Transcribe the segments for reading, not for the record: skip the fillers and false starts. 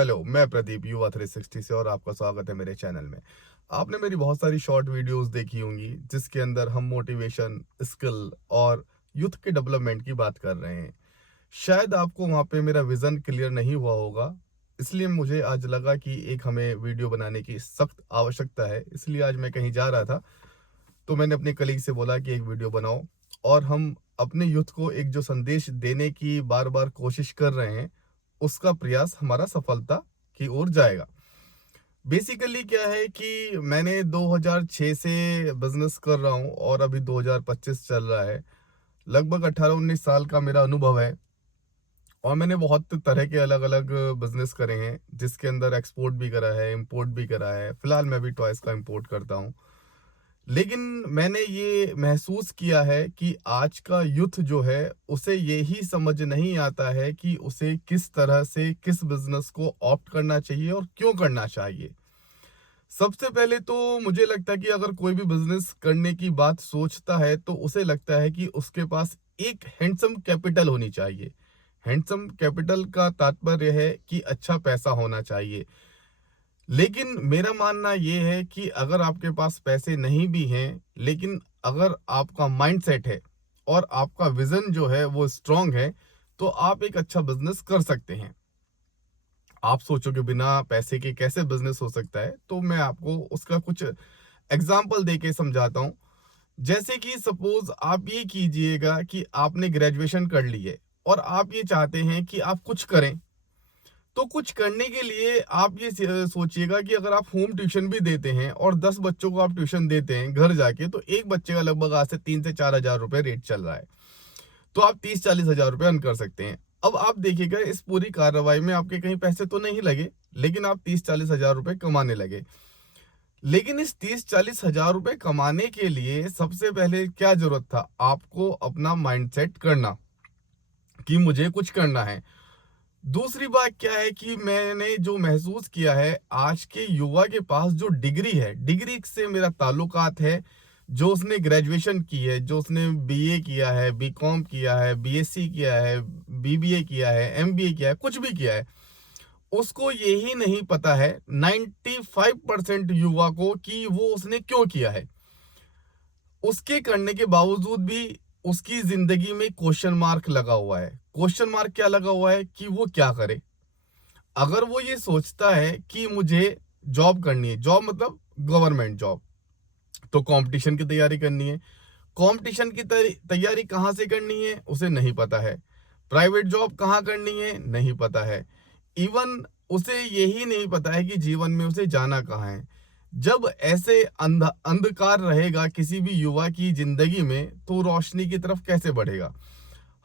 Hello, मैं प्रदीप युवा 360 से और आपका स्वागत है मेरे चैनल में। आपने मेरी बहुत सारी शॉर्ट वीडियोस देखी होंगी जिसके अंदर हम मोटिवेशन, स्किल और यूथ के डेवलपमेंट की बात कर रहे हैं। शायद आपको वहाँ पे मेरा विज़न क्लियर नहीं हुआ होगा, इसलिए मुझे आज लगा कि एक हमें वीडियो बनाने की सख्त आवश्यकता है। इसलिए आज मैं कहीं जा रहा था, तो मैंने अपने कलीग से बोला कि एक वीडियो बनाओ और हम अपने यूथ को एक जो संदेश देने की बार-बार कोशिश कर रहे हैं, उसका प्रयास हमारा सफलता की ओर जाएगा। बेसिकली क्या है कि मैंने 2006 से बिज़नेस कर रहा हूँ और अभी 2025 चल रहा है। लगभग 18-19 साल का मेरा अनुभव है और मैंने बहुत तरह के अलग-अलग बिज़नेस करे हैं, जिसके अंदर एक्सपोर्ट भी करा है, इम्पोर्ट भी करा है। फिलहाल मैं भी टॉयज़ का इम्पोर्ट करता हूँ। लेकिन मैंने ये महसूस किया है कि आज का यूथ जो है, उसे यही समझ नहीं आता है कि उसे किस तरह से किस बिज़नेस को ऑप्ट करना चाहिए और क्यों करना चाहिए। सबसे पहले तो मुझे लगता है कि अगर कोई भी बिज़नेस करने की बात सोचता है, तो उसे लगता है कि उसके पास एक हैंडसम कैपिटल होनी चाहिए। हैंडसम कैपिटल का तात्पर्य है कि अच्छा पैसा होना चाहिए। लेकिन मेरा मानना ये है कि अगर आपके पास पैसे नहीं भी हैं, लेकिन अगर आपका माइंडसेट है और आपका विज़न जो है वो स्ट्रॉन्ग है, तो आप एक अच्छा बिज़नेस कर सकते हैं। आप सोचोगे बिना पैसे के कैसे बिज़नेस हो सकता है? तो मैं आपको उसका कुछ एग्ज़ाम्पल देके समझाता हूँ। जैसे कि सपोज़ आप ये कीजिएगा कि आपने ग्रेजुएशन कर ली है और आप ये चाहते हैं कि आप कुछ करें। तो कुछ करने के लिए आप ये सोचिएगा कि अगर आप होम ट्यूशन भी देते हैं और 10 बच्चों को आप ट्यूशन देते हैं घर जाके, तो एक बच्चे का लगभग आज से 3 से 4 हज़ार रुपए रेट चल रहा है। तो आप 30-40 हज़ार रुपए अर्न कर सकते हैं। अब आप देखिएगा इस पूरी कार्रवाई में आपके कहीं पैसे तो नहीं लगे, लेकिन आप 30-40 हज़ार रुपए कमाने लगे। लेकिन इस 30-40 हज़ार रुपए कमाने के लिए सबसे पहले क्या ज़रूरत था? आपको अपना माइंडसेट करना कि मुझे कुछ करना है। दूसरी बात क्या है कि मैंने जो महसूस किया है, आज के युवा के पास जो डिग्री है, डिग्री से मेरा ताल्लुकात है, जो उसने ग्रेजुएशन की है, जो उसने बीए किया है, बीकॉम किया है, बीएससी किया है, बीबीए किया है, एमबीए किया है, कुछ भी किया है, उसको यही नहीं पता है 95% युवा को कि वो उसने क्यों किया है। उसके करने के बावजूद भी उसकी ज़िंदगी में क्वेश्चन मार्क लगा हुआ है। क्वेश्चन मार्क क्या लगा हुआ है कि वो क्या करे? अगर वो ये सोचता है कि मुझे जॉब करनी है, जॉब मतलब गवर्नमेंट जॉब, तो कंपटीशन की तैयारी करनी है। कंपटीशन की तैयारी कहाँ से करनी है, उसे नहीं पता है। प्राइवेट जॉब कहाँ करनी है, नहीं पता है। इवन उसे यही नहीं पता है कि जीवन में उसे जाना कहाँ है। जब ऐसे अंधकार रहेगा किसी भी युवा की जिंदगी में, तो रोशनी की तरफ कैसे बढ़ेगा?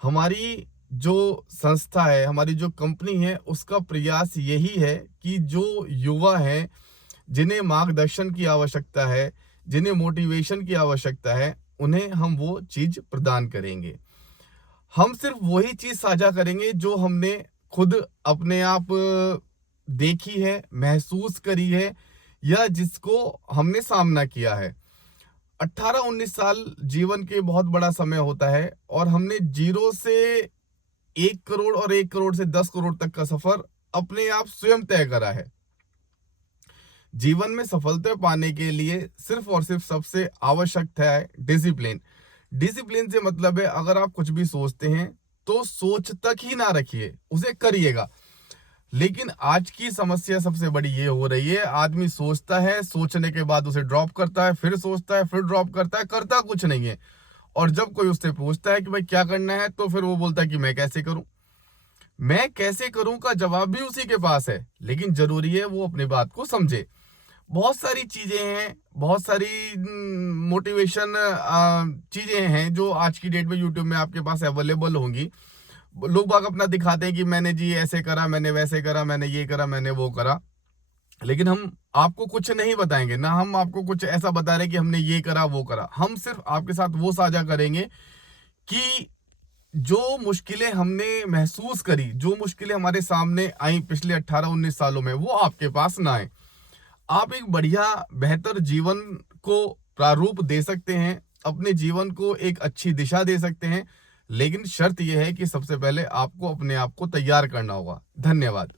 हमारी जो संस्था है, हमारी जो कंपनी है, उसका प्रयास यही है कि जो युवा हैं, जिन्हें मार्गदर्शन की आवश्यकता है, जिन्हें मोटिवेशन की आवश्यकता है, उन्हें हम वो चीज़ प्रदान करेंगे। हम सिर्फ़ वही चीज़ साझा करेंगे जो हमने खुद अपने आप देखी है, महसूस करी है या जिसको हमने सामना किया है। 18-19 साल जीवन के बहुत बड़ा समय होता है और हमने 0 से 1 करोड़ और 1 करोड़ से 10 करोड़ तक का सफ़र अपने आप स्वयं तय करा है। जीवन में सफलता पाने के लिए सिर्फ़ और सिर्फ़ सबसे आवश्यक है डिसिप्लिन। डिसिप्लिन से मतलब है अगर आप कुछ भी सोचते हैं, तो सोच तक ही ना रखिए, उसे करिएगा। लेकिन आज की समस्या सबसे बड़ी ये हो रही है, आदमी सोचता है, सोचने के बाद उसे ड्रॉप करता है, फिर सोचता है, फिर ड्रॉप करता है, करता कुछ नहीं है। और जब कोई उससे पूछता है कि भाई क्या करना है, तो फिर वो बोलता है कि मैं कैसे करूँ? मैं कैसे करूँ का जवाब भी उसी के पास है, लेकिन ज़रूरी है वो अपनी बात को समझे। बहुत सारी चीज़ें हैं, बहुत सारी मोटिवेशन चीज़ें हैं जो आज की डेट में यूट्यूब में आपके पास अवेलेबल होंगी। लोग बाग अपना दिखाते हैं कि मैंने जी ऐसे करा, मैंने वैसे करा, मैंने ये करा, मैंने वो करा। लेकिन हम आपको कुछ नहीं बताएँगे, ना हम आपको कुछ ऐसा बता रहे हैं कि हमने ये करा, वो करा। हम सिर्फ़ आपके साथ वो साझा करेंगे कि जो मुश्किलें हमने महसूस करी, जो मुश्किलें हमारे सामने आई पिछले 18-19 सालों में, वो आपके पास ना आएँ। आप एक बढ़िया बेहतर जीवन को प्रारूप दे सकते हैं, अपने जीवन को एक अच्छी दिशा दे सकते हैं, लेकिन शर्त यह है कि सबसे पहले आपको अपने आप को तैयार करना होगा। धन्यवाद।